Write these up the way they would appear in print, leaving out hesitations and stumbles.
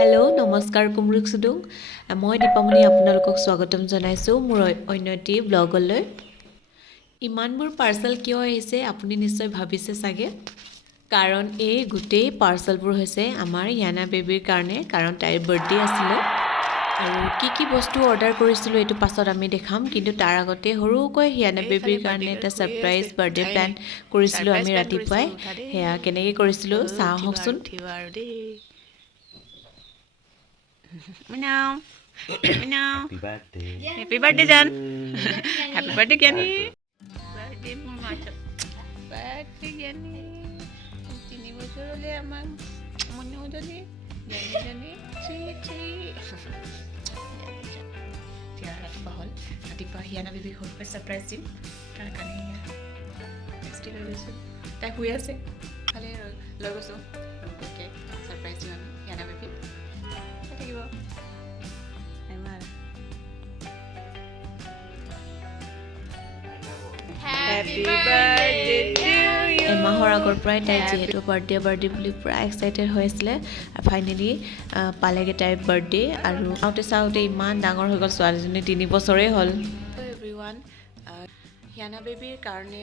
Hello' নমস্কাৰ কুমৰুক সুদুং মই দীপামণি আপোনালোকক স্বাগতম জনাইছোঁ মোৰ অন্য এটি ব্লগলৈ ইমানবোৰ পাৰ্চেল কিয় আহিছে আপুনি নিশ্চয় ভাবিছে চাগে কাৰণ এই গোটেই পাৰ্চেলবোৰ হৈছে আমাৰ হিয়ানা বেবীৰ কাৰণে কাৰণ তাইৰ বাৰ্থডে আছিলে আৰু কি বস্তু অৰ্ডাৰ কৰিছিলোঁ এইটো পাছত আমি দেখাম কিন্তু তাৰ আগতে সৰুকৈ হিয়ানা বেবীৰ কাৰণে এটা ছাৰপ্ৰাইজ বাৰ্থডে প্লেন কৰিছিলোঁ আমি ৰাতিপুৱাই সেয়া কেনেকৈ কৰিছিলোঁ চাওঁ আহকচোন Meow. Meow. Happy birthday, Jan. Happy birthday, Gianni. Birthday, Mama. Birthday, Gianni. Tini bosor ole amar mone ojone. Gianni. Chi. Tiara bahol. Ratipa Hiyanaa baby hol surprise din. Tar kane next day loisu. Tai hui ase. Khale loi gosu. Okay. Surprise din ami Hiyanaa baby. Happy birthday to you. এমাহৰ আগৰ পৰাই তাই যিহেতু birthday বুলি পুৰা excited হৈ আছিলে finally পালেগৈ তাইৰ বাৰ্থডে আৰু চাওঁতে ইমান ডাঙৰ হৈ গ'ল ছোৱালীজনী 3 বছৰেই হ'ল এভৰিৱান হিয়ানা বেবীৰ কাৰণে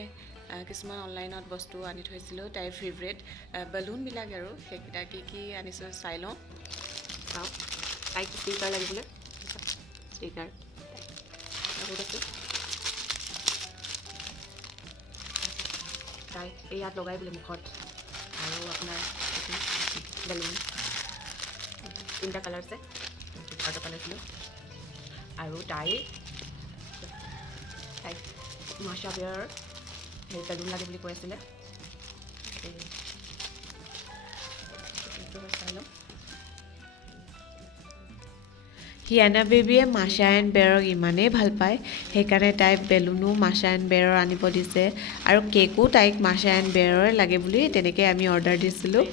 কিছুমান অনলাইনত বস্তু আনি থৈছিলোঁ তাইৰ ফেভৰেট বেলুনবিলাক আৰু সেইকেইটা কি আনিছোঁ চাই লওঁ চাওক তাইক ষ্টিকাৰ লাগিছিলে ষ্টিকাৰ বহুত আছে তাই এই ইয়াত লগাই বোলে মুখত আৰু আপোনাৰ বেলুন 3টা কালাৰ আছে ফ্লিপকাৰ্টৰ পৰা লৈছিলোঁ আৰু তাইক মাছা বেয়াৰ সেই বেলুন লাগে বুলি কৈ আছিলে চাই লওঁ হিয়ানা বেবীয়ে মাছা এণ্ড বেৰক ইমানেই ভাল পায় সেইকাৰণে তাইক বেলুনো মাছা এণ্ড বেৰৰ আনিব দিছে আৰু কেকো তাইক মাছা এণ্ড বেৰৰ লাগে বুলি তেনেকৈ আমি অৰ্ডাৰ দিছিলোঁ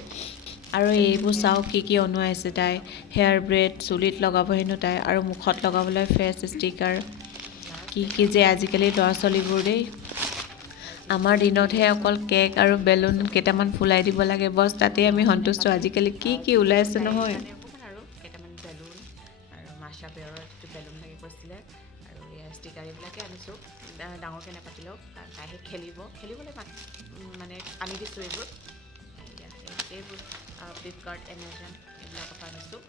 আৰু এইবোৰ চাওক কি অনোৱাইছে তাই হেয়াৰ ব্ৰেড চুলিত লগাব হেনো তাই আৰু মুখত লগাবলৈ ফেচ ষ্টিকাৰ কি যে আজিকালি ল'ৰা ছোৱালীবোৰ দেই আমাৰ দিনতহে অকল কেক আৰু বেলুন কেইটামান ফুলাই দিব লাগে বছ তাতে আমি সন্তুষ্ট আজিকালি কি ওলাইছে নহয় মাছা বেৰৰ বেলুন লাগি কৈছিলে আৰু ইয়াৰ ষ্টিকাৰ এইবিলাকে আনিছোঁ ডাঙৰকৈ নাপাতিলেও তাইহে খেলিবলৈ মানে আনি দিছোঁ এইবোৰ ফ্লিপকাৰ্ট এমেজন এইবিলাকৰ পৰা আনিছোঁ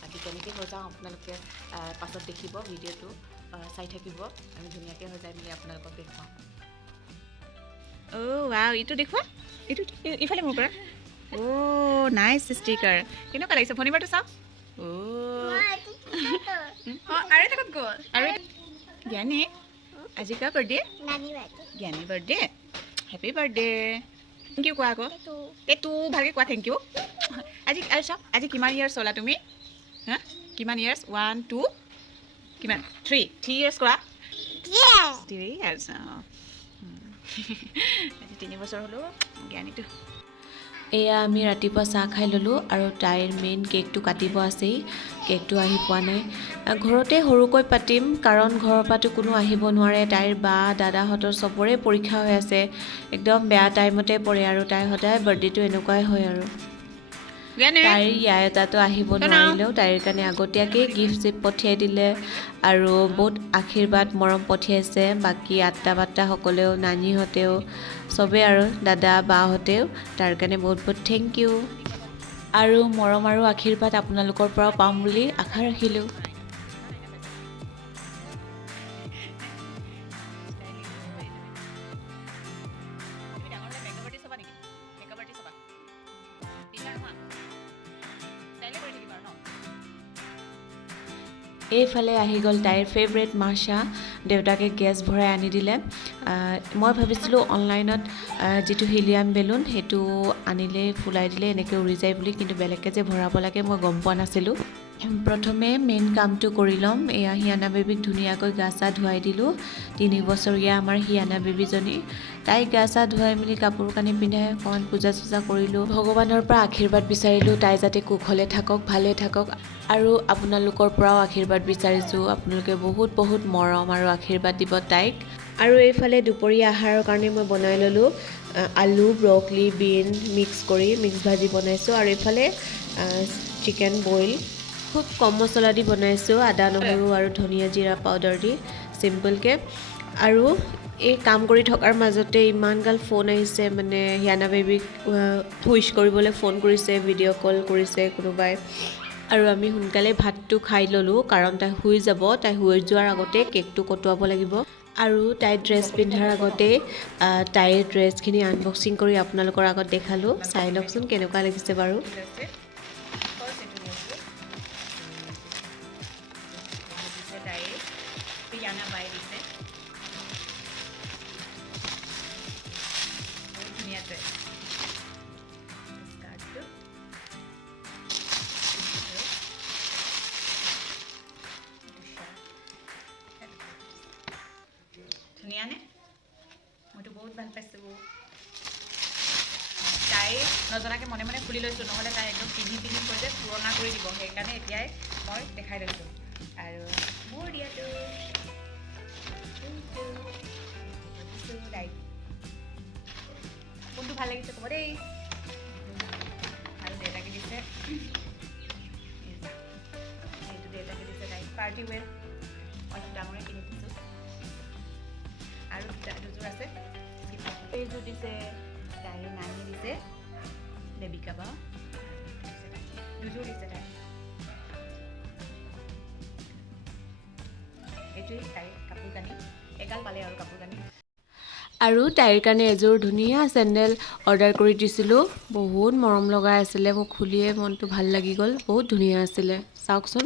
বাকী কেনেকৈ হৈ যাওঁ আপোনালোকে পাছত দেখিব ভিডিঅ'টো চাই থাকিব আমি ধুনীয়াকৈ হৈ যায় বুলি আপোনালোকক দেখুৱাওঁ ৱাও এইটো দেখুৱা এইটো ইফালে মোৰ পৰা নাইচ ষ্টিকাৰ কেনেকুৱা লাগিছে ভনীবাৰটো চাওক আৰু এটা ক'ত গ'ল আৰু জ্ঞানী আজি কাৰ birthday Gyani birthday happy birthday thank you কোৱা আকৌ এইটো ভালকৈ কোৱা থেংক ইউ আজি আৰু চাওক আজি কিমান ইয়াৰ্ছ হ'লা তুমি হা কিমান ইয়াৰ্ছ 1 2 কিমান 3 ইয়াৰ্ছ কৰা 3 ইয়াৰ্ছ আজি 3 বছৰ হ'লো জ্ঞানীটো এয়া আমি ৰাতিপুৱা চাহ খাই ল'লোঁ আৰু তাইৰ মেইন কেকটো কাটিব আছেই কেকটো আহি পোৱা নাই ঘৰতে সৰুকৈ পাতিম কাৰণ ঘৰৰ পৰাতো কোনো আহিব নোৱাৰে তাইৰ বা দাদাহঁতৰ চবৰে পৰীক্ষা হৈ আছে একদম বেয়া টাইমতে পৰে আৰু তাইৰ সদায় বাৰ্থডেটো এনেকুৱাই হয় আৰু তাইৰ ইয়াৰ এটাতো আহিব নোৱাৰিলেও তাইৰ কাৰণে আগতীয়াকৈ গিফ্ট পঠিয়াই দিলে আৰু বহুত আশীৰ্বাদ মৰম পঠিয়াইছে বাকী আত্তা বাত্তাসকলেও নানীহঁতেও চবেই আৰু দাদা বাহঁতেও তাৰ কাৰণে বহুত থেংক ইউ আৰু মৰম আৰু আশীৰ্বাদ আপোনালোকৰ পৰাও পাম বুলি আশা ৰাখিলোঁ এইফালে আহি গ'ল তাইৰ ফেভৰেট মাছা দেউতাকে গেছ ভৰাই আনি দিলে মই ভাবিছিলোঁ অনলাইনত যিটো হিলিয়াম বেলুন সেইটো আনিলেই ফুলাই দিলে এনেকৈ উৰি যায় বুলি কিন্তু বেলেগকৈ যে ভৰাব লাগে মই গম পোৱা নাছিলোঁ প্ৰথমে মেইন কামটো কৰি ল'ম এয়া হিয়ানা বেবীক ধুনীয়াকৈ গা চা ধুৱাই দিলোঁ 3 বছৰীয়া আমাৰ হিয়ানা বেবীজনী তাইক গা চা ধুৱাই মেলি কাপোৰ কানি পিন্ধাই অকণমান পূজা চূজা কৰিলোঁ ভগৱানৰ পৰা আশীৰ্বাদ বিচাৰিলোঁ তাই যাতে কুশলে থাকক ভালে থাকক আৰু আপোনালোকৰ পৰাও আশীৰ্বাদ বিচাৰিছোঁ আপোনালোকে বহুত মৰম আৰু আশীৰ্বাদ দিব তাইক আৰু এইফালে দুপৰীয়া আহাৰৰ কাৰণে মই বনাই ল'লোঁ আলু ব্ৰকলি বিন মিক্স কৰি মিক্স ভাজি বনাইছোঁ আৰু এইফালে চিকেন বইল খুব কম মছলা দি বনাইছোঁ আদা নহৰু আৰু ধনিয়া জিৰা পাউডাৰ দি চিম্পলকৈ আৰু এই কাম কৰি থকাৰ মাজতে ইমান গাল ফোন আহিছে মানে হিয়ানা বেবীক উইচ কৰিবলৈ ফোন কৰিছে ভিডিঅ' কল কৰিছে কোনোবাই আৰু আমি সোনকালে ভাতটো খাই ল'লোঁ কাৰণ তাই শুই যাব তাই শুই যোৱাৰ আগতে কেকটো কটোৱাব লাগিব আৰু তাইৰ ড্ৰেছ পিন্ধাৰ আগতে তাইৰ ড্ৰেছখিনি আনবক্সিং কৰি আপোনালোকৰ আগত দেখালোঁ চাই লওকচোন কেনেকুৱা লাগিছে বাৰু ধুনীয়া নে মইতো বহুত ভাল পাইছোঁ তাই নজনাকৈ মনে মনে খুলি লৈছোঁ নহ'লে তাই একদম পিন্ধি কৈ যে পুৰণা কৰি দিব সেইকাৰণে এতিয়াই মই দেখাই লৈছোঁ আৰু মোৰ দিয়াটো কোনটো ভাল লাগিছে ক'ব দেই আৰু দেউতাকে দিছে এইটো দেউতাকে দিছে তাই পাৰ্টি ৱেৰ অলপ ডাঙৰে কিনি দিছোঁ আৰু দুযোৰ আছে এইযোৰ দিছে তাইৰ নানি দিছে দেবিকা বা দুযোৰ দিছে তাই এইটোৱেই তাইৰ কাপোৰ কানি এগাল পালে আৰু কাপোৰ কানি আৰু তাইৰ কাৰণে এযোৰ ধুনীয়া চেণ্ডেল অৰ্ডাৰ কৰি দিছিলোঁ বহুত মৰম লগা আছিলে মোক খুলিয়ে মনটো ভাল লাগি গ'ল বহুত ধুনীয়া আছিলে চাওকচোন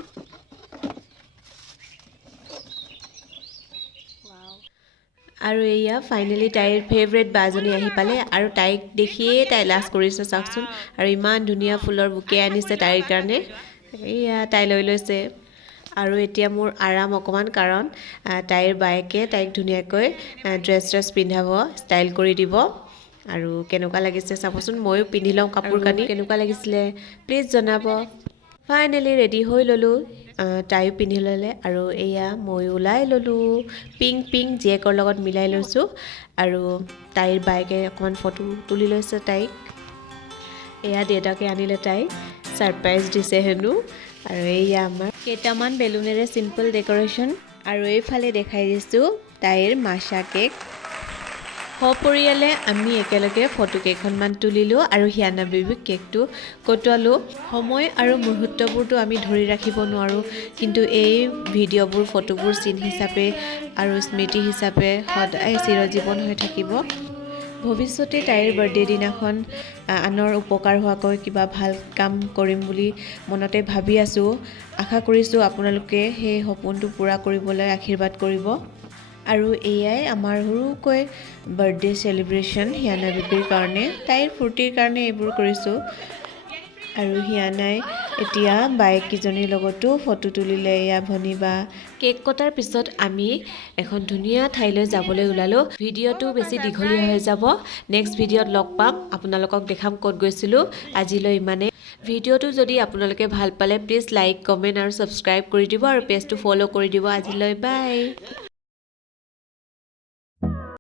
আৰু এয়া ফাইনেলি তাইৰ ফেভৰেট বাজনী আহি পালে আৰু তাইক দেখিয়ে তাই লাজ কৰিছে চাওকচোন আৰু ইমান ধুনীয়া ফুলৰ বুকে আনিছে তাইৰ কাৰণে এয়া তাই লৈ লৈছে আৰু এতিয়া মোৰ আৰাম অকণমান কাৰণ তাইৰ বায়েকে তাইক ধুনীয়াকৈ ড্ৰেছ পিন্ধাব ষ্টাইল কৰি দিব আৰু কেনেকুৱা লাগিছে চাবচোন ময়ো পিন্ধি লওঁ কাপোৰ কানি কেনেকুৱা লাগিছিলে প্লিজ জনাব ফাইনেলি ৰেডি হৈ ল'লোঁ তাইও পিন্ধি ল'লে আৰু এয়া মই ওলাই ল'লোঁ পিংক জীয়েকৰ লগত মিলাই লৈছোঁ আৰু তাইৰ বায়েকে অকণমান ফটো তুলি লৈছে তাইক এয়া দেউতাকে আনিলে তাই ছাৰপ্ৰাইজ দিছে হেনো আৰু এয়া আমাৰ কেইটামান বেলুনেৰে চিম্পল ডেক'ৰেশ্যন আৰু এইফালে দেখাই দিছোঁ তাইৰ মাছা কেক সপৰিয়ালে আমি একেলগে ফটো কেইখনমান তুলিলোঁ আৰু হিয়ানা বেবীক কেকটো কটোৱালোঁ সময় আৰু মুহূৰ্তবোৰতো আমি ধৰি ৰাখিব নোৱাৰোঁ কিন্তু এই ভিডিঅ'বোৰ ফটোবোৰ চিন হিচাপে আৰু স্মৃতি হিচাপে সদায় চিৰজীৱন হৈ থাকিব ভৱিষ্যতে তাইৰ বাৰ্থডে দিনাখন আনৰ উপকাৰ হোৱাকৈ কিবা ভাল কাম কৰিম বুলি মনতে ভাবি আছোঁ আশা কৰিছোঁ আপোনালোকে সেই সপোনটো পূৰা কৰিবলৈ আশীৰ্বাদ কৰিব আৰু এয়াই আমাৰ সৰুকৈ বাৰ্থডে চেলিব্ৰেশ্যন হিয়ানা বেবীৰ কাৰণে তাইৰ ফূৰ্তিৰ কাৰণে এইবোৰ কৰিছোঁ আৰু হিয়ানাই এতিয়া বায়েককেইজনীৰ লগতো ফটো তুলিলে এয়া ভনী বা কেক কটাৰ পিছত আমি এখন ধুনীয়া ঠাইলৈ যাবলৈ ওলালোঁ ভিডিঅ'টো বেছি দীঘলীয়া হৈ যাব নেক্সট ভিডিঅ'ত লগ পাম আপোনালোকক দেখাম ক'ত গৈছিলোঁ আজিলৈ ইমানেই ভিডিঅ'টো যদি আপোনালোকে ভাল পালে প্লিজ লাইক কমেণ্ট আৰু ছাবস্ক্ৰাইব কৰি দিব আৰু পেজটো ফ'ল' কৰি দিব আজিলৈ বাই